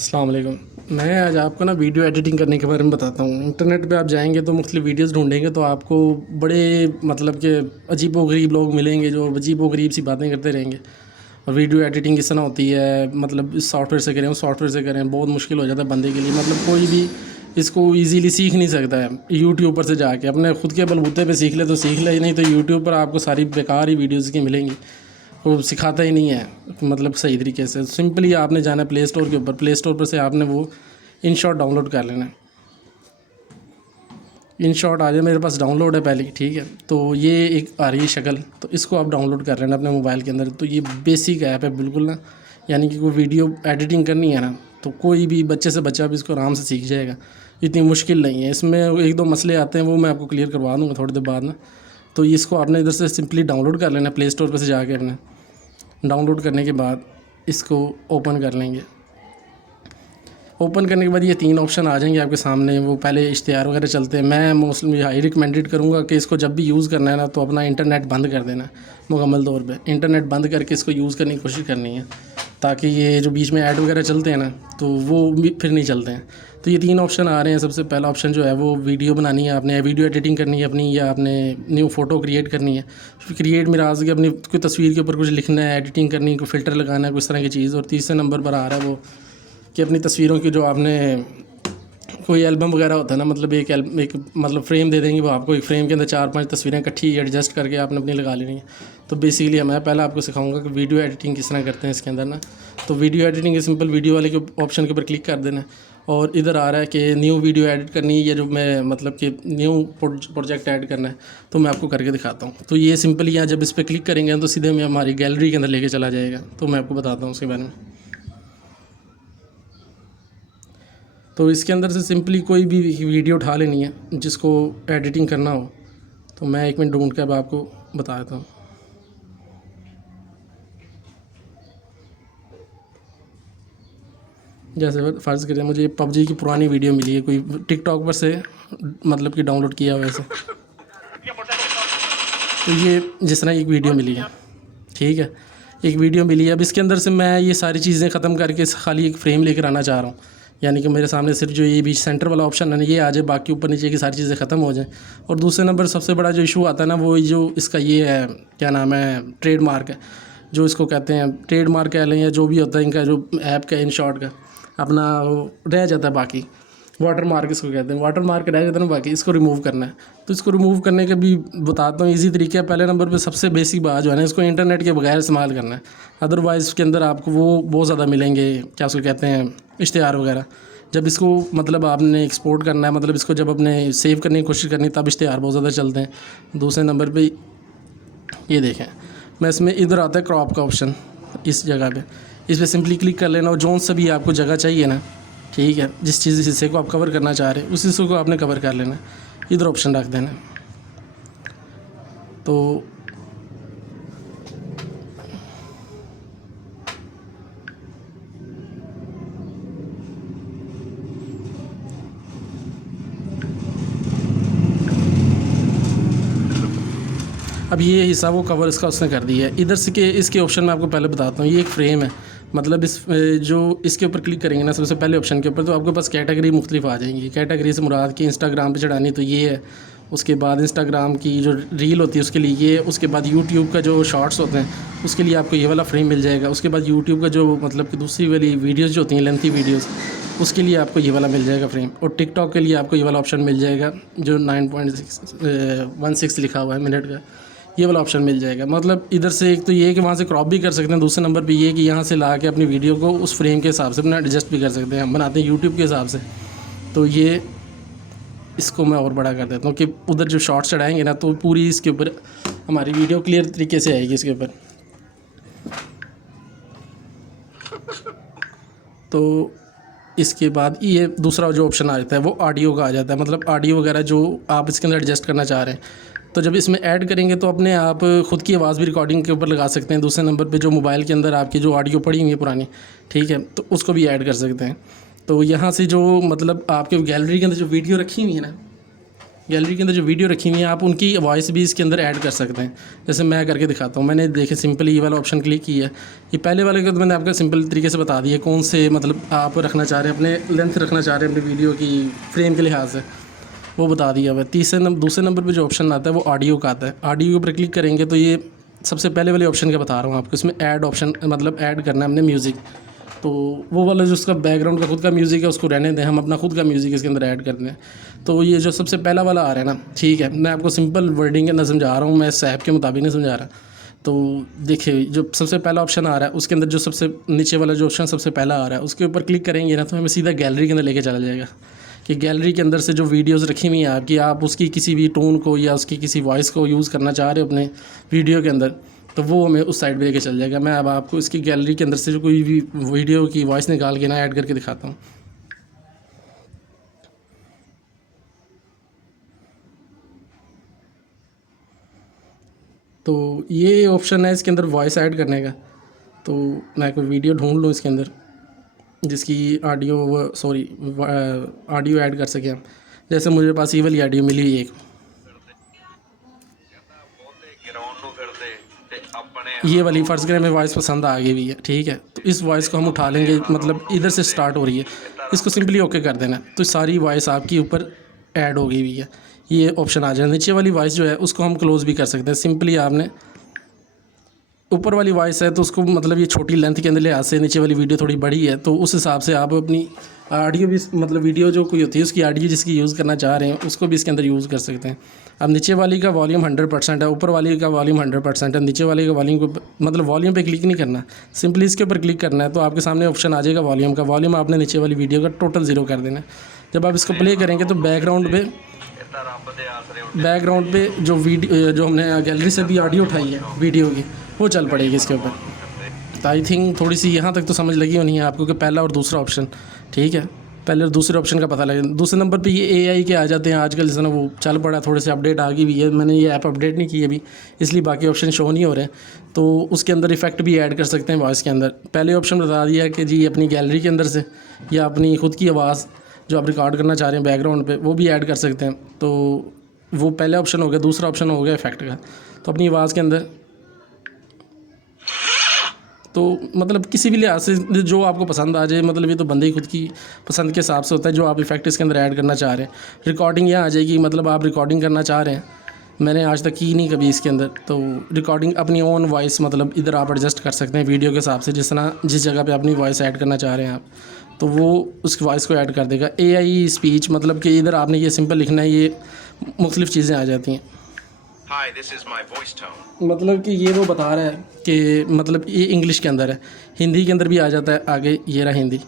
अस्सलाम वालेकुम। मैं आज आपको ना वीडियो एडिटिंग करने के बारे में बताता हूँ। इंटरनेट पे आप जाएंगे तो मुख्तलिफ वीडियोस ढूंढेंगे तो आपको बड़े मतलब के अजीबो-गरीब लोग मिलेंगे जो अजीबो-गरीब सी बातें करते रहेंगे। और वीडियो एडिटिंग किस तरह होती है, मतलब इस सॉफ्टवेयर से करें उस सॉफ्टवेयर से करें, बहुत मुश्किल हो जाता है बंदे के लिए। मतलब कोई भी इसको ईज़िली सीख नहीं सकता है यूट्यूब पर से जाके। अपने खुद के बलबूते पे सीख ले तो सीख ले, नहीं तो यूट्यूब पर आपको सारी बेकार ही वीडियोज़ की मिलेंगी। वो सिखाता ही नहीं है मतलब सही तरीके से। सिंपली आपने जाना है प्ले स्टोर के ऊपर, प्ले स्टोर पर से आपने वो InShot डाउनलोड कर लेना है। InShot आ जाए, मेरे पास डाउनलोड है पहले ही, ठीक है। तो ये एक आ रही है शक्ल, तो इसको आप डाउनलोड कर लेना अपने मोबाइल के अंदर। तो ये बेसिक ऐप है बिल्कुल ना, यानी कि कोई वीडियो एडिटिंग करनी है ना तो कोई भी बच्चे से बच्चा भी इसको आराम से सीख जाएगा। इतनी मुश्किल नहीं है इसमें। एक दो मसले आते हैं वो मैं आपको क्लियर करवा दूँगा थोड़ी देर बाद ना। तो इसको आपने इधर से सिंपली डाउनलोड कर लेना प्ले स्टोर पर से जाके। अपने डाउनलोड करने के बाद इसको ओपन कर लेंगे। ओपन करने के बाद ये 3 ऑप्शन आ जाएंगे आपके सामने। वो पहले इश्तिहार वगैरह चलते हैं। मैं मोस्टली हाई रिकमेंडेड करूँगा कि इसको जब भी यूज़ करना है ना तो अपना इंटरनेट बंद कर देना है मुकम्मल तौर पे। इंटरनेट बंद करके इसको यूज़ करने की कोशिश करनी है, ताकि ये जो बीच में ऐड वगैरह चलते हैं ना तो वो फिर नहीं चलते हैं। तो ये 3 ऑप्शन आ रहे हैं। सबसे पहला ऑप्शन जो है वो वीडियो बनानी है आपने, वीडियो एडिटिंग करनी है अपनी, या आपने न्यू फ़ोटो क्रिएट करनी है। क्रिएट मिराज की अपनी कोई तस्वीर के ऊपर कुछ लिखना है, एडिटिंग करनी है, कोई फ़िल्टर लगाना है, कुछ तरह की चीज़। और तीसरे नंबर पर आ रहा है वो कि अपनी तस्वीरों की जो आपने कोई एल्बम वगैरह होता है ना, मतलब एक मतलब फ्रेम दे देंगे वो आपको। एक फ्रेम के अंदर 4-5 तस्वीरें इकट्ठी एडजस्ट करके आपने अपनी लगा लेनी है। तो बेसिकली मैं पहले आपको सिखाऊंगा कि वीडियो एडिटिंग किस तरह करते हैं इसके अंदर ना। तो वीडियो एडिटिंग के सिंपल वीडियो वाले के ऑप्शन के ऊपर क्लिक कर देना है। और इधर आ रहा है कि न्यू वीडियो एडिट करनी है, या जो मैं मतलब कि न्यू प्रोजेक्ट ऐड करना है, तो मैं आपको करके दिखाता हूँ। तो ये सिंपली यहाँ जब इस पर क्लिक करेंगे तो सीधे मैं हमारी गैलरी के अंदर लेके चला जाएगा। तो मैं आपको बताता हूँ उसके बारे में। तो इसके अंदर से सिंपली कोई भी वीडियो उठा लेनी है जिसको एडिटिंग करना हो। तो मैं 1 मिनट ढूंढ के अब आपको बता देता हूँ। जैसे फ़र्ज़ करें मुझे PUBG की पुरानी वीडियो मिली है, कोई टिकटॉक पर से मतलब कि डाउनलोड किया हुआ ऐसे। तो ये जिस तरह एक वीडियो मिली है, ठीक है, एक वीडियो मिली है। अब इसके अंदर से मैं ये सारी चीज़ें ख़त्म करके खाली एक फ्रेम लेकर आना चाह रहा हूँ। यानी कि मेरे सामने सिर्फ जो ये बीच सेंटर वाला ऑप्शन है ना ये आ जाए, बाकी ऊपर नीचे की सारी चीज़ें ख़त्म हो जाएं। और दूसरे नंबर सबसे बड़ा जो इशू आता है ना वो जो इसका ये है, क्या नाम है, ट्रेडमार्क है, जो इसको कहते हैं ट्रेडमार्क कह लें या जो भी होता है इनका, जो ऐप का InShot का अपना वो रह जाता है। बाकी वाटर मार्क इसको कहते हैं, वाटर मार्क रह जाता है ना, बाकी इसको रिमूव करना है। तो इसको रिमूव करने के भी बताता हूँ ईजी तरीके। पहले नंबर पे सबसे बेसिक बात जो है ना, इसको इंटरनेट के बगैर इस्तेमाल करना है। अदरवाइज़ इसके अंदर आपको वो बहुत ज़्यादा मिलेंगे, क्या उसको कहते हैं, इश्तिहार वगैरह। जब इसको मतलब आपने एक्सपोर्ट करना है, मतलब इसको जब अपने सेव करने की कोशिश करनी है, तब इश्तिहार बहुत ज़्यादा चलते हैं। दूसरे नंबर पर ये देखें, मैं इसमें इधर आता है क्रॉप का ऑप्शन, इस जगह पे इस पर सिंपली क्लिक कर लेना। और जोन सा भी आपको जगह चाहिए ना, ठीक है, जिस चीज़ हिस्से को आप कवर करना चाह रहे हैं उस हिस्से को आपने कवर कर लेना, इधर ऑप्शन रख देना। तो अब ये हिस्सा वो कवर इसका उसने कर दिया है। इधर से के इसके ऑप्शन में आपको पहले बताता हूँ। ये एक फ्रेम है, मतलब इस जो इसके ऊपर क्लिक करेंगे ना सबसे पहले ऑप्शन के ऊपर, तो आपके पास कैटेगरी मुख्तलिफ आ जाएंगी। कैटेगरी से मुराद की इंस्टाग्राम पे चढ़ानी तो ये है, उसके बाद इंस्टाग्राम की जो रील होती है उसके लिए ये, उसके बाद यूट्यूब का जो शॉर्ट्स होते हैं उसके लिए आपको ये वाला फ्रेम मिल जाएगा। उसके बाद यूट्यूब का जो मतलब कि दूसरी वाली वीडियोज़ जो होती हैं लेंथी वीडियोज़, उसके लिए आपको ये वाला मिल जाएगा फ्रेम। और टिकटॉक के लिए आपको ये वाला ऑप्शन मिल जाएगा जो 9.16 लिखा हुआ है मिनट का, ये वाला ऑप्शन मिल जाएगा। मतलब इधर से एक तो ये है कि वहाँ से क्रॉप भी कर सकते हैं, दूसरे नंबर पे ये है कि यहाँ से ला के अपनी वीडियो को उस फ्रेम के हिसाब से अपना एडजस्ट भी कर सकते हैं। हम बनाते हैं यूट्यूब के हिसाब से। तो ये इसको मैं और बड़ा कर देता हूँ कि उधर जो शॉर्ट्स चढ़ाएंगे ना तो पूरी इसके ऊपर हमारी वीडियो क्लियर तरीके से आएगी इसके ऊपर। तो इसके बाद ये दूसरा जो ऑप्शन आ जाता है वो ऑडियो का आ जाता है, मतलब ऑडियो वगैरह जो आप इसके अंदर एडजस्ट करना चाह रहे हैं। तो जब इसमें ऐड करेंगे तो अपने आप ख़ुद की आवाज़ भी रिकॉर्डिंग के ऊपर लगा सकते हैं। दूसरे नंबर पे जो मोबाइल के अंदर आपकी जो ऑडियो पड़ी हुई है पुरानी, ठीक है, तो उसको भी ऐड कर सकते हैं। तो यहाँ से जो मतलब आपके गैलरी के अंदर जो वीडियो रखी हुई है ना, गैलरी के अंदर जो वीडियो रखी हुई है आप उनकी वॉइस भी इसके अंदर ऐड कर सकते हैं। जैसे मैं करके दिखाता हूँ, मैंने देखे सिंपल ये वाला ऑप्शन क्लिक किया है। ये पहले वाले को तो मैंने आपको सिंपल तरीके से बता दिया कौन से मतलब आप रखना चाह रहे हैं, अपने लेंथ रखना चाह रहे हैं अपनी वीडियो की फ्रेम के लिहाज से, वो बता दिया हुआ है। दूसरे नंबर पर जो ऑप्शन आता है वो ऑडियो का आता है। ऑडियो के ऊपर क्लिक करेंगे तो ये सबसे पहले वाले ऑप्शन का बता रहा हूँ आपको, इसमें ऐड ऑप्शन मतलब ऐड करना है हमने म्यूज़िक। तो वो वाला जो उसका बैकग्राउंड का खुद का म्यूज़िक है उसको रहने दें, हम अपना खुद का म्यूज़िक इसके अंदर ऐड करते हैं। तो ये जो सबसे पहला वाला आ रहा है ना, ठीक है, मैं आपको सिंपल वर्डिंग के अंदर समझा रहा हूँ, मैं इस ऐप के मुताबिक नहीं समझा रहा। तो देखिए जो सबसे पहला ऑप्शन आ रहा है उसके अंदर जो सबसे नीचे वाला जो ऑप्शन सबसे पहला आ रहा है उसके ऊपर क्लिक करेंगे ना तो हमें सीधा गैलरी के अंदर लेके चला जाएगा कि गैलरी के अंदर से जो वीडियोस रखी हुई हैं आपकी, आप उसकी किसी भी टोन को या उसकी किसी वॉइस को यूज़ करना चाह रहे हो अपने वीडियो के अंदर, तो वो हमें उस साइड पे लेके चल जाएगा। मैं अब आपको इसकी गैलरी के अंदर से जो कोई भी वीडियो की वॉइस निकाल के ना ऐड करके दिखाता हूँ। तो ये ऑप्शन है इसके अंदर वॉइस ऐड करने का। तो मैं कोई वीडियो ढूंढ लूँ इसके अंदर जिसकी ऑडियो ऐड कर सकें हम। जैसे मुझे पास ये वाली ऑडियो मिली हुई है एक, ये वाली फ़र्ज़ करें हमें वॉइस पसंद आ गई हुई है, ठीक है। तो इस वॉइस को हम उठा लेंगे, मतलब इधर से स्टार्ट हो रही है, इसको सिंपली ओके कर देना तो सारी वॉइस आपकी ऊपर ऐड हो गई हुई है। ये ऑप्शन आ जाए। नीचे वाली वॉइस जो है उसको हम क्लोज़ भी कर सकते हैं। सिंपली आपने ऊपर वाली वॉइस है तो उसको मतलब ये छोटी लेंथ के अंदर लिहाज से नीचे वाली वीडियो थोड़ी बड़ी है तो उस हिसाब से आप अपनी ऑडियो भी मतलब वीडियो जो कोई होती है उसकी ऑडियो जिसकी यूज़ करना चाह रहे हैं उसको भी इसके अंदर यूज़ कर सकते हैं। अब नीचे वाली का वॉल्यूम 100% है, ऊपर वाली का वॉल्यूम 100% है। नीचे वाले का वॉल्यूम को मतलब वॉल्यूम पे क्लिक नहीं करना, सिंपली इसके ऊपर क्लिक करना है तो आपके सामने ऑप्शन आ जाएगा वॉल्यूम का। वॉल्यूम आपने नीचे वाली वीडियो का टोटल 0 कर देना है। जब आप इसको प्ले करेंगे तो बैकग्राउंड पे जो वीडियो जो हमने गैलरी से भी ऑडियो उठाई है वीडियो की वो चल पड़ेगी इसके ऊपर। तो आई थिंक थोड़ी सी यहाँ तक तो समझ लगी होनी है आपको कि पहला और दूसरा ऑप्शन, ठीक है, पहले और दूसरे ऑप्शन का पता लगे। दूसरे नंबर पे ये एआई के आ जाते हैं आजकल, जैसे ना वो चल पड़ा, थोड़े से अपडेट आ गई भी है। मैंने ये ऐप अपडेट नहीं की अभी, इसलिए बाकी ऑप्शन शो नहीं हो रहे हैं। तो उसके अंदर इफेक्ट भी ऐड कर सकते हैं वॉइस के अंदर। पहले ऑप्शन बता दिया कि जी अपनी गैलरी के अंदर से या अपनी खुद की आवाज़ जो आप रिकॉर्ड करना चाह रहे हैं बैकग्राउंड पे वो भी ऐड कर सकते हैं। तो वो पहले ऑप्शन हो गया। दूसरा ऑप्शन हो गया इफेक्ट का। तो अपनी आवाज़ के अंदर तो मतलब किसी भी लिहाज से जो आपको पसंद आ जाए, मतलब ये तो बंदे ही खुद की पसंद के हिसाब से होता है जो आप इफेक्ट इसके अंदर ऐड करना चाह रहे हैं। रिकॉर्डिंग यहाँ आ जाएगी, मतलब आप रिकॉर्डिंग करना चाह रहे हैं, मैंने आज तक की नहीं कभी इसके अंदर। तो रिकॉर्डिंग अपनी ओन वॉइस मतलब इधर आप एडजस्ट कर सकते हैं वीडियो के हिसाब से, जिस जगह पे अपनी वॉइस ऐड करना चाह रहे हैं आप, तो वो उस वॉइस को ऐड कर देगा। एआई स्पीच मतलब कि इधर आपने ये सिंपल लिखना है, ये मुख्तलिफ चीज़ें आ जाती हैं। Hi, this is my voice tone. मतलब कि ये वो बता रहा है कि मतलब ये इंग्लिश के अंदर है, हिंदी के अंदर भी आ जाता है आगे, ये रहा हिंदी।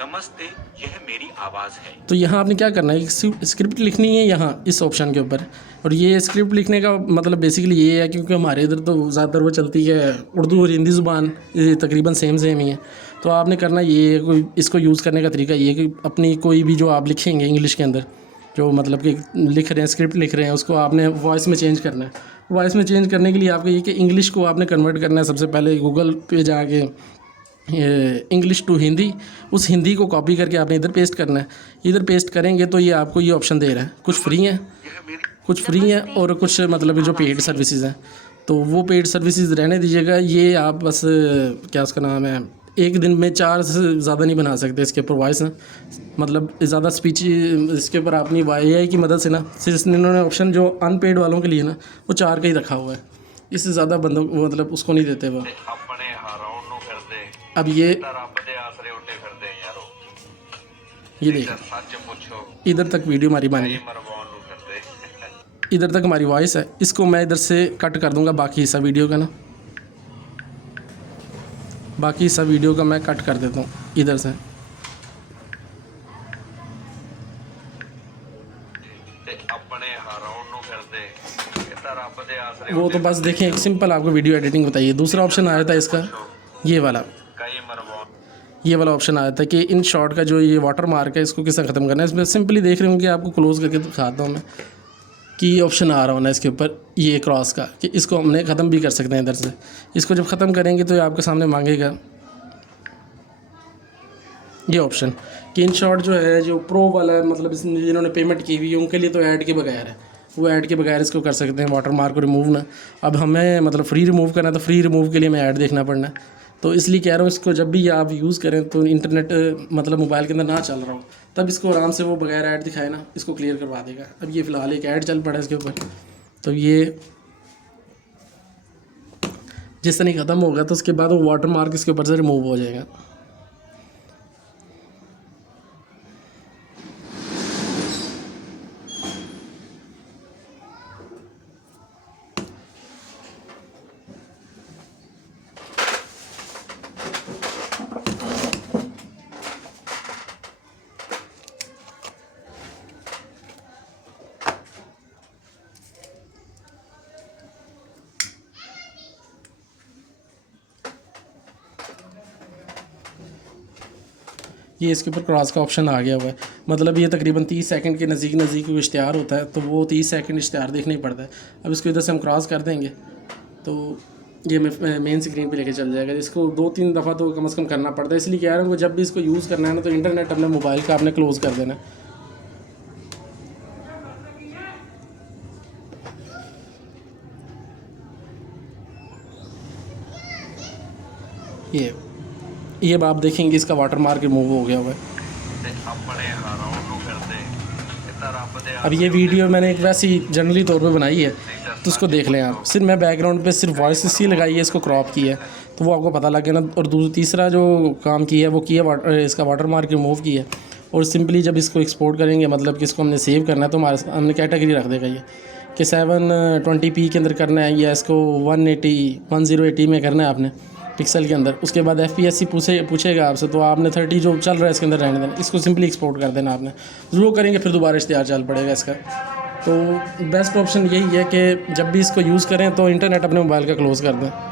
नमस्ते, यह मेरी आवाज़ है। तो यहाँ आपने क्या करना है, एक स्क्रिप्ट लिखनी है यहाँ इस ऑप्शन के ऊपर। और ये स्क्रिप्ट लिखने का मतलब बेसिकली ये है क्योंकि हमारे इधर तो ज़्यादातर वो चलती है उर्दू और हिंदी ज़ुबान, ये तकरीबन सेम ही है। तो आपने करना ये कोई इसको यूज़ करने का तरीका ये कि अपनी कोई भी जो आप लिखेंगे इंग्लिश के अंदर, जो मतलब कि लिख रहे हैं, स्क्रिप्ट लिख रहे हैं, उसको आपने वॉइस में चेंज करना है। वॉइस में चेंज करने के लिए आपको ये कि इंग्लिश को आपने कन्वर्ट करना है। सबसे पहले गूगल पे जाके इंग्लिश टू हिंदी, उस हिंदी को कॉपी करके आपने इधर पेस्ट करना है। इधर पेस्ट करेंगे तो ये आपको ये ऑप्शन दे रहा है, कुछ फ्री हैं और कुछ मतलब जो पेड सर्विसेज हैं। तो वो पेड सर्विसेज रहने दीजिएगा। ये आप बस क्या उसका नाम है, एक दिन में 4 से ज़्यादा नहीं बना सकते इसके ऊपर वॉइस ना, मतलब ज़्यादा स्पीच इसके ऊपर अपनी एआई की मदद से ना, सिर्फ इन्होंने ऑप्शन जो अनपेड वालों के लिए ना वो 4 का ही रखा हुआ है, इससे ज़्यादा बंदों को मतलब उसको नहीं देते वो। अब ये देख, इधर तक वीडियो हमारी बन गई, इधर तक हमारी वॉइस है। इसको मैं इधर से कट कर दूंगा, बाकी हिस्सा वीडियो का ना, बाकी हिस्सा वीडियो का मैं कट कर देता हूँ इधर से। वो तो बस देखें, एक सिंपल आपको वीडियो एडिटिंग बताइए। दूसरा ऑप्शन आया था इसका ये वाला ऑप्शन आया था कि इन शॉर्ट का जो ये वाटर मार्क है इसको किससे ख़त्म करना है। इसमें सिंपली देख रहे होंगे, आपको क्लोज़ करके दिखाता हूँ मैं कि ये ऑप्शन आ रहा होना इसके ऊपर, ये क्रॉस का, कि इसको हमने ख़त्म भी कर सकते हैं इधर से। इसको जब ख़त्म करेंगे तो ये आपके सामने मांगेगा, ये ऑप्शन कि इन शॉर्ट जो है जो प्रो वाला है, मतलब इसमें जिन्होंने पेमेंट की हुई है उनके लिए तो ऐड के बगैर है, वो ऐड के बगैर इसको कर सकते हैं वाटर मार्क को रिमूव ना। अब हमें मतलब फ्री रिमूव करना है तो फ्री रिमूव के लिए हमें ऐड देखना पड़ना है। तो इसलिए कह रहा हूँ इसको जब भी आप यूज़ करें तो इंटरनेट मतलब मोबाइल के अंदर ना चल रहा हो तब इसको आराम से वो बगैर ऐड दिखाए ना इसको क्लियर करवा देगा। अब ये फ़िलहाल एक ऐड चल पड़ा है इसके ऊपर, तो ये जिस तरह ख़त्म होगा तो उसके बाद वो वाटर मार्क इसके ऊपर से रिमूव हो जाएगा। ये इसके ऊपर क्रॉस का ऑप्शन आ गया हुआ है, मतलब ये तकरीबन 30 सेकंड के नज़दीक इश्तिहार होता है, तो वो 30 सेकंड इश्तिहार देखना ही पड़ता है। अब इसको इधर से हम क्रॉस कर देंगे तो ये मेन स्क्रीन पे लेके चल जाएगा। इसको 2-3 दफ़ा तो कम से कम करना पड़ता है, इसलिए कह रहा हूँ जब भी इसको यूज़ करना है ना तो इंटरनेट अपने मोबाइल का आपने क्लोज़ कर देना है। ये अब आप देखेंगे इसका वाटर मार्क रिमूव हो गया हुआ है। अब ये वीडियो मैंने एक वैसी जनरली तौर पे बनाई है तो उसको देख लें आप। सिर्फ मैं बैकग्राउंड पे सिर्फ वॉइस इसकी लगाई है, इसको क्रॉप की है तो वो आपको पता लग गया ना। और तीसरा जो काम किया है वो किया इसका वाटर मार्क रिमूव किया है। और सिंपली जब इसको एक्सपोर्ट करेंगे, मतलब कि इसको हमने सेव करना है तो हमारे हमने कैटेगरी रख देगा ये कि 720p के अंदर करना है या इसको 1080 में करना है आपने पिक्सल के अंदर। उसके बाद FPS पूछेगा आपसे, तो आपने 30 जो चल रहा है इसके अंदर रहने देना, इसको सिंपली एक्सपोर्ट कर देना आपने। ज़रूर करेंगे फिर दोबारा इश्तिहार चल पड़ेगा इसका। तो बेस्ट ऑप्शन यही है कि जब भी इसको यूज़ करें तो इंटरनेट अपने मोबाइल का क्लोज़ कर दें।